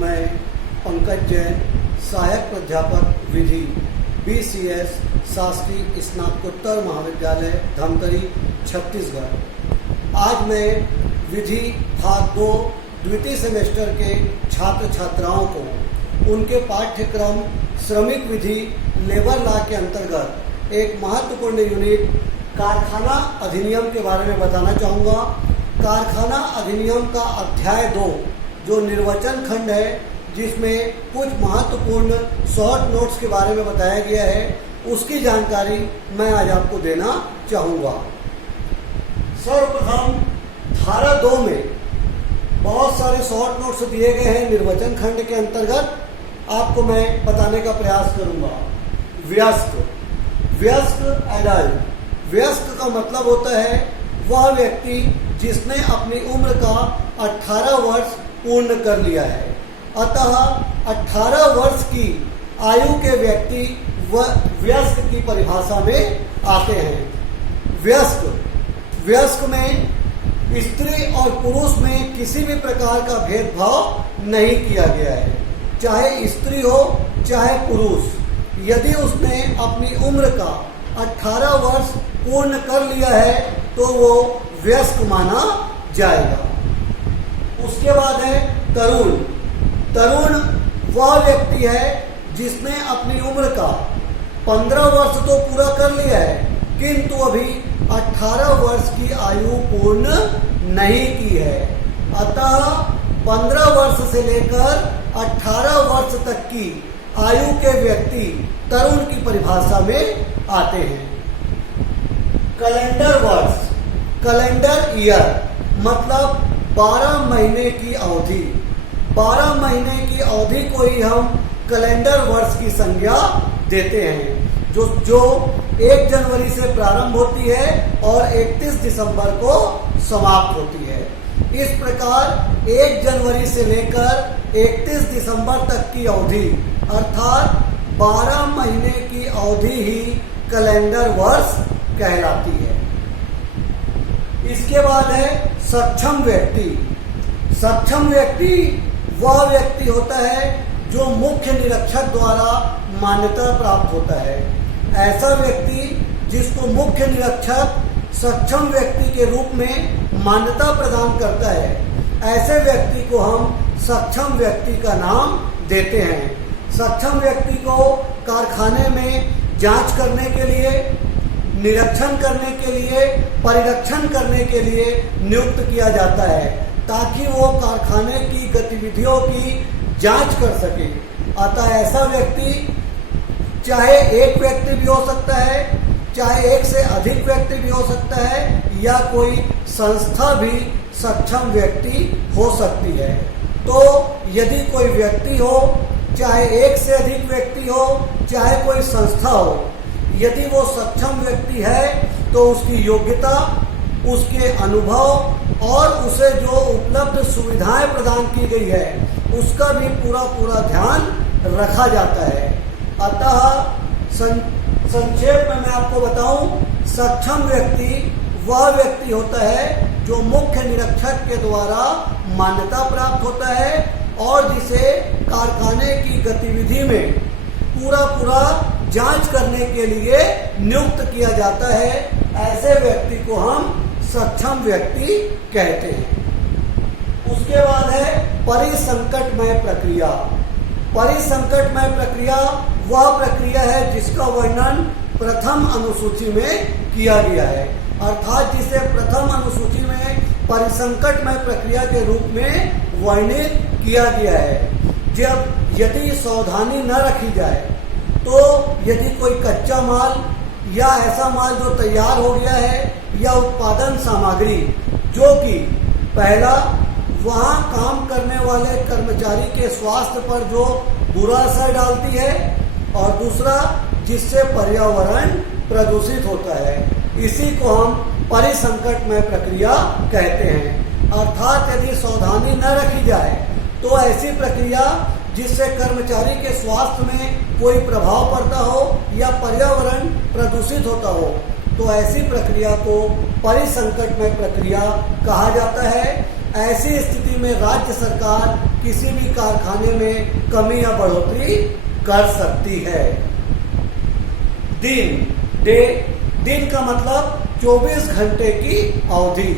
मैं पंकज जैन, सहायक प्राध्यापक विधि, BCS शासकीय स्नातकोत्तर महाविद्यालय धमतरी छत्तीसगढ़। आज मैं विधि भाग 2 द्वितीय सेमेस्टर के छात्र छात्राओं को उनके पाठ्यक्रम श्रमिक विधि लेबर लॉ के अंतर्गत एक महत्वपूर्ण यूनिट कारखाना अधिनियम के बारे में बताना चाहूँगा। कारखाना अधिनियम का अध्याय 2 जो निर्वचन खंड है, जिसमें कुछ महत्वपूर्ण शॉर्ट नोट्स के बारे में बताया गया है, उसकी जानकारी मैं आज आपको देना चाहूँगा। सर्वप्रथम धारा 2 में बहुत सारे शॉर्ट नोट्स दिए गए हैं निर्वचन खंड के अंतर्गत, आपको मैं बताने का प्रयास करूँगा। व्यस्क एडल्ट। व्यस्क का मतलब होता है वह व्यक्ति जिसने अपनी उम्र का 18 वर्ष पूर्ण कर लिया है। अतः 18 वर्ष की आयु के व्यक्ति व्यस्क की परिभाषा में आते हैं। व्यस्क में स्त्री और पुरुष में किसी भी प्रकार का भेदभाव नहीं किया गया है, चाहे स्त्री हो चाहे पुरुष। यदि उसने अपनी उम्र का 18 वर्ष पूर्ण कर लिया है तो वो व्यस्क माना जाएगा। उसके बाद है तरुण। तरुण वह व्यक्ति है जिसने अपनी उम्र का 15 वर्ष तो पूरा कर लिया है, किंतु अभी 18 वर्ष की आयु पूर्ण नहीं की है। अतः 15 वर्ष से लेकर 18 वर्ष तक की आयु के व्यक्ति तरुण की परिभाषा में आते हैं। कैलेंडर वर्ष, कैलेंडर ईयर मतलब 12 महीने की अवधि। 12 महीने की अवधि को ही हम कैलेंडर वर्ष की संज्ञा देते हैं, जो 1 जनवरी से प्रारंभ होती है और 31 दिसंबर को समाप्त होती है। इस प्रकार 1 जनवरी से लेकर 31 दिसंबर तक की अवधि अर्थात 12 महीने की अवधि ही कैलेंडर वर्ष कहलाती है। इसके बाद है सक्षम व्यक्ति। सक्षम व्यक्ति वह व्यक्ति होता है जो मुख्य निरीक्षक द्वारा मान्यता प्राप्त होता है। ऐसा व्यक्ति जिसको मुख्य निरीक्षक सक्षम व्यक्ति के रूप में मान्यता प्रदान करता है, ऐसे व्यक्ति को हम सक्षम व्यक्ति का नाम देते हैं। सक्षम व्यक्ति को कारखाने में जांच करने के लिए, निरीक्षण करने के लिए, परिरक्षण करने के लिए नियुक्त किया जाता है, ताकि वो कारखाने की गतिविधियों की जांच कर सके। अतः ऐसा व्यक्ति चाहे एक व्यक्ति भी हो सकता है, चाहे एक से अधिक व्यक्ति भी हो सकता है, या कोई संस्था भी सक्षम व्यक्ति हो सकती है। तो यदि कोई व्यक्ति हो, चाहे एक से अधिक व्यक्ति हो, चाहे कोई संस्था हो, यदि वो सक्षम व्यक्ति है तो उसकी योग्यता, उसके अनुभव और उसे जो उपलब्ध सुविधाएं प्रदान की गई है, उसका भी पूरा ध्यान रखा जाता है। अतः संक्षेप में मैं आपको बताऊं, सक्षम व्यक्ति वह व्यक्ति होता है जो मुख्य निरीक्षक के द्वारा मान्यता प्राप्त होता है और जिसे कारखाने की गतिविधि में पूरा जांच करने के लिए नियुक्त किया जाता है। ऐसे व्यक्ति को हम सक्षम व्यक्ति कहते हैं। उसके बाद है परिसंकटमय प्रक्रिया। परिसंकटमय प्रक्रिया वह प्रक्रिया है जिसका वर्णन प्रथम अनुसूची में किया गया है, अर्थात जिसे प्रथम अनुसूची में परिसंकटमय प्रक्रिया के रूप में वर्णित किया गया है। जब यदि सावधानी न रखी जाए तो यदि कोई कच्चा माल या ऐसा माल जो तैयार हो गया है या उत्पादन सामग्री जो कि पहला वहाँ काम करने वाले कर्मचारी के स्वास्थ्य पर जो बुरा असर डालती है, और दूसरा जिससे पर्यावरण प्रदूषित होता है, इसी को हम परिसंकटमय प्रक्रिया कहते हैं। अर्थात यदि सावधानी न रखी जाए तो ऐसी प्रक्रिया जिससे कर्मचारी के स्वास्थ्य में कोई प्रभाव पड़ता हो या पर्यावरण प्रदूषित होता हो, तो ऐसी प्रक्रिया को परिसंकटमय प्रक्रिया कहा जाता है। ऐसी स्थिति में राज्य सरकार किसी भी कारखाने में कमी या बढ़ोतरी कर सकती है। दिन का मतलब 24 घंटे की अवधि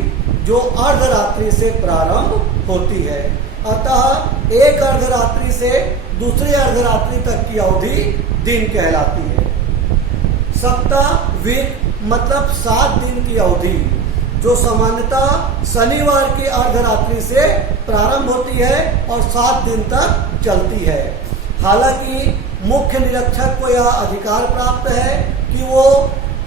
जो अर्धरात्रि से प्रारंभ होती है। अतः एक अर्धरात्रि से दूसरी अर्धरात्रि तक की अवधि दिन कहलाती है। सप्ताह वीक मतलब 7 दिन की अवधि जो सामान्यतः शनिवार की अर्धरात्रि से प्रारंभ होती है और 7 दिन तक चलती है। हालांकि मुख्य निरीक्षक को यह अधिकार प्राप्त है कि वो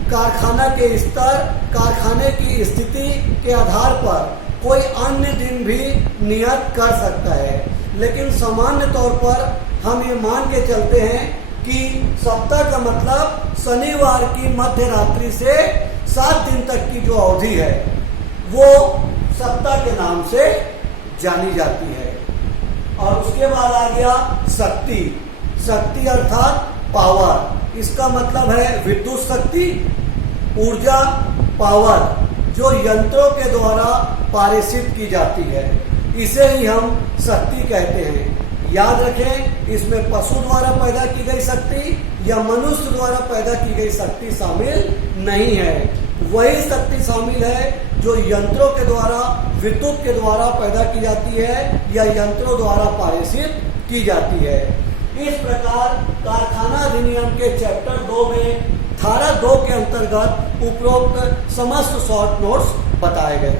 कारखाना के स्तर, कारखाने की स्थिति के आधार पर कोई अन्य दिन भी नियत कर सकता है, लेकिन सामान्य तौर पर हम ये मान के चलते हैं कि सप्ताह का मतलब शनिवार की मध्य रात्रि से 7 दिन तक की जो अवधि है वो सप्ताह के नाम से जानी जाती है। और उसके बाद आ गया शक्ति अर्थात पावर। इसका मतलब है विद्युत शक्ति, ऊर्जा, पावर जो यंत्रों के द्वारा पारित की जाती है, इसे ही हम शक्ति कहते हैं। याद रखें, इसमें पशु द्वारा पैदा की गई शक्ति या मनुष्य द्वारा पैदा की गई शक्ति शामिल नहीं है। वही शक्ति शामिल है जो यंत्रों के द्वारा, विद्युत के द्वारा पैदा की जाती है या यंत्रों द्वारा पारित की जाती है। इस प्रकार कारखाना अधिनियम के चैप्टर 2 में धारा 2 के अंतर्गत उपरोक्त समस्त शॉर्ट नोट्स बताए गए।